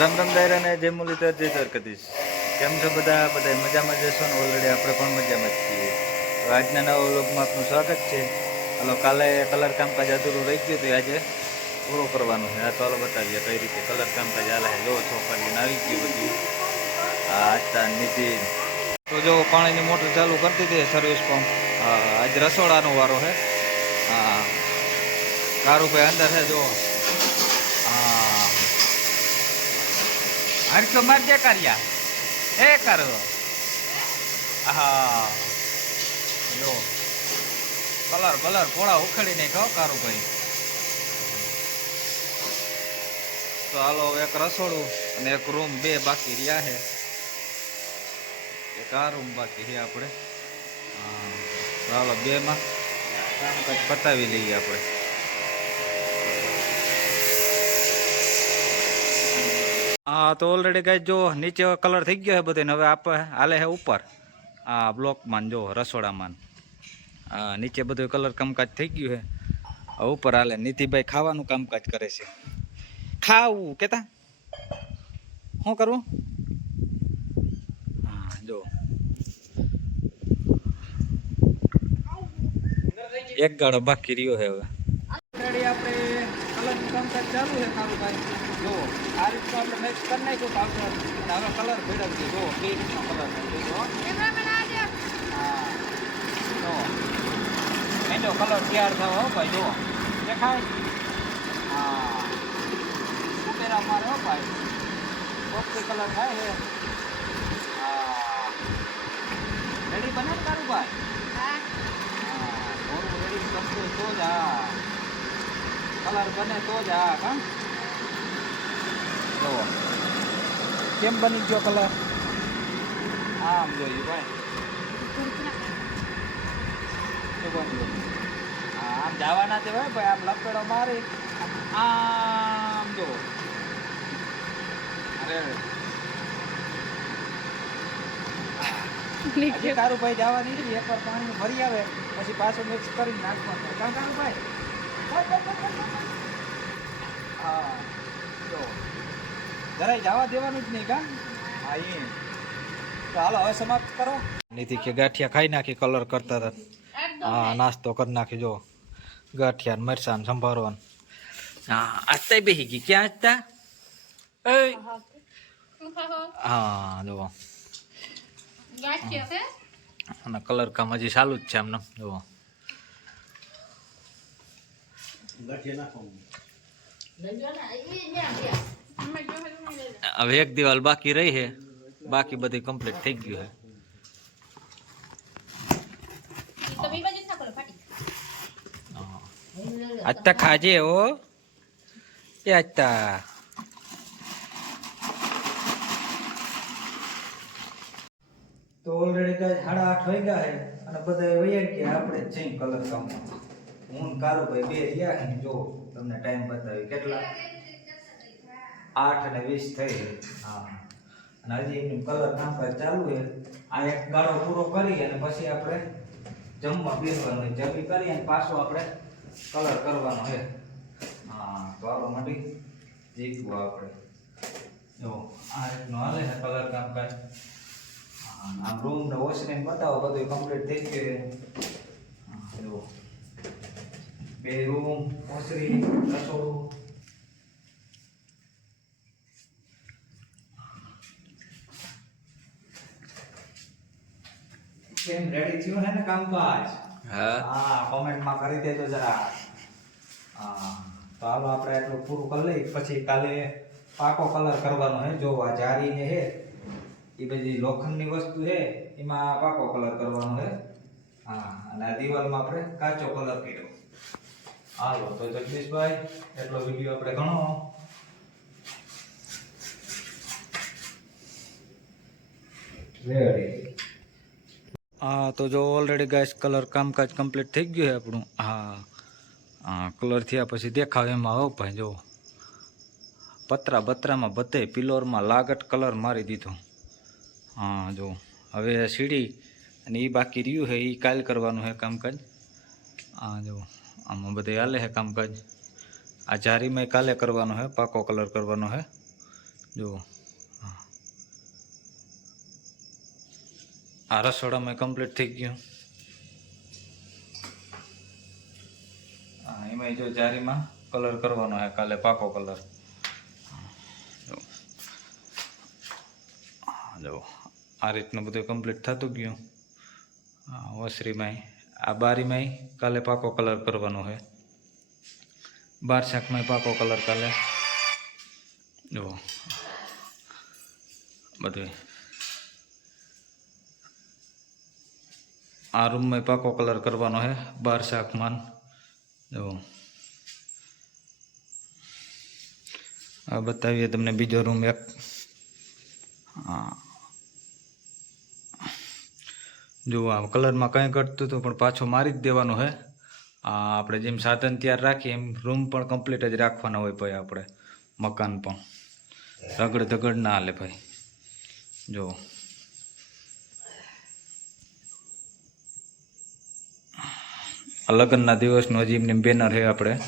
રામ દાયરા ને જય મુરલીધર, જય દ્વારકાધીશ. કેમ છો બધા? બધા મજામાં જશો ને? ઓલરેડી આપણે પણ મજામાં જ છીએ. તો આજના નવા વ્લોગમાં આપનું સ્વાગત છે. હાલો, કાલે કલર કામકાજ અધૂરું રહી ગયું હતું. આજે પૂરું કરવાનું છે. આ તો હાલો બતાવીએ કઈ રીતે કલર કામકાજ હાલે છે. જો છોકરીને આવી ગયું બધું. આ આજતા નીતિ તો જો પાણીની મોટર ચાલુ કરી દીધી સર્વિસ પંપ આજ રસોડાનો વારો છે. હા. કારું ભાઈ અંદર છે જો હરખ્યો માર દે કર્યા એ કરો હા જો કલર બલર પોળા ઉખડી નહીં કહો કારું ભાઈ તો હાલો એક રસોડું અને એક રૂમ બે બાકી રહ્યા છે એક આ રૂમ બાકી છે આપણે હાલો બેમાં કામકાજ પતાવી લઈએ આપણે હા તો ઓલરેડી કઈ જો નીચે કલર થઈ ગયો છે બધે હવે આપ હાલે છે ઉપર. આ બ્લોકમાં જો, રસોડામાં. હા નીચે બધું કલર કામકાજ થઈ ગયું છે. ઉપર હાલે, નીતિભાઈ ખાવાનું કામકાજ કરે છે. ખાવું, કેતા? શું કરવું? હા, જો. એક ગાળો બાકી રહ્યો છે હવે ઓલરેડી આપણે કલરનું કામકાજ ચાલુ છે ભાઈ જો આ રીતનું આપણે મિક્સ કરી નાખ્યું પાવડર અને હવે કલર ભેળવીએ જો બે રીતનો કલર નાખીએ જો હા જો. એનો કલર તૈયાર થયો હો ભાઈ જો. દેખાય? હા. ઉપેરા મારે હો ભાઈ. ઓકે કલર થાય છે. હા. રેડી બને તારું ભાઈ? હા. બોલ રેડી કરશું તો જ આ કલર બને તો જ આ કામ જુઓ. કેમ બની ગયો કલર? આમ જોઈએ ભાઈ. આમ જવાના છે ભાઈ ભાઈ આમ લપેડો મારી. આમ જો અરે. હજી કારુભાઈ જવાની એકવાર પાણી ભરી આવે પછી પાછું મિક્સ કરી નાખવાનું. કાં કારુભાઈ હા જો જરાય જવા દેવાનું જ નહીં કા હા તો હવે સમાપ્ત કરો નીતિ કે ગાંઠિયા ખાઈ નાખી કલર કરતા હતા. હા નાસ્તો કરી નાખી જો. ગાંઠિયા મરસાન મરચાં ને સંભારો ને હા આજતા બેસી ગઈ. ક્યાં આજતા એ હા જો. અને કલર કામ હજી ચાલુ જ છે એમને જુઓ હવે એક દિવાલ બાકી રહી છે. બાકી બધી કમ્પ્લીટ થઈ ગયું છે. આત્તા ખાજે હો. એ આત્તા તો. ઓલરેડી સાડા આઠ વાગ્યા છે અને બધા વૈયા ગયા આપણે જઈ કલર કામમાં. હું ને કારુભાઈ બે રહ્યા ને જો તમને ટાઈમ બતાવી કેટલા? આઠ અને વીસ થઈ હા. અને હજી એમનું કલર નાખવા ચાલુ છે. આ એક ગાળો પૂરો કરી અને પછી આપણે જમવા બેસવાનું જમી કરી અને પાછો આપણે કલર કરવાનો છે. હા તો આવો માટે જીતવું આપણે. જો આ રીતનું હાલે છે કલર કામકાજ. હા, આમ રૂમ ને વોશરૂમ બતાવો બધું કમ્પ્લીટ થઈ ગયું બે રૂમ ઓસરી રસોડું કેમ રેડી થયું હે ને કામકાજ હા હા કોમેન્ટમાં કરી દેજો જરા હા તો હાલો આપણે એટલું પૂરું કરી લઈ પછી કાલે પાકો કલર કરવાનો હે જો આ જારી ને હે એ બધી લોખંડની વસ્તુ હે એમાં પાકો કલર કરવાનો હે હા અને આ દિવાલમાં આપણે કાચો કલર કર્યો હાલો, તો જગદીશભાઈ, એટલો વીડિયો આપણે ઘણો. હા, તો જો ઓલરેડી ગાઈસ કલર કામકાજ કમ્પ્લીટ થઈ ગયું છે આપણું. હા હા કલર થયા પછી દેખાવ એમાં આવો ભાઈ, જો. પતરા બતરામાં બધે પિલોરમાં લાગટ કલર મારી દીધો. હા, જો. હવે સીડી અને એ બાકી રહ્યું છે એ કાલ કરવાનું છે કામકાજ. હા, જો. આમાં બધે હાલે છે કામકાજ આ જારીમાં કાલે કરવાનો છે પાકો કલર કરવાનો છે જુઓ હા. આ રસોડામાં કમ્પ્લીટ થઈ ગયું હા એમાં જો જારીમાં કલર કરવાનો છે કાલે પાકો કલર જો હા, જો આ રીતનું બધું કમ્પ્લીટ થતું ગયું હા વસરીમાંય આ બારીમાંય કાલે પાકો કલર કરવાનો છે બાર શાકમાંય પાકો કલર કાલે જુઓ બધું આ રૂમમાં પાકો કલર કરવાનો છે બાર શાકમાં જુઓ આ બતાવીએ તમને બીજો રૂમ એક હા જુઓ આ કલરમાં કંઈ ઘટતું હતું, પણ પાછો મારી જ દેવાનો છે આ આપણે જેમ સાધન તૈયાર રાખીએ, એમ રૂમ પણ કમ્પ્લીટ જ રાખવાના હોય ભાઈ આપણે. મકાન પણ. રગડ ધગડ ના હાલે ભાઈ. જો. આ લગ્નના દિવસનું હજી એમને બેનર છે આપણે.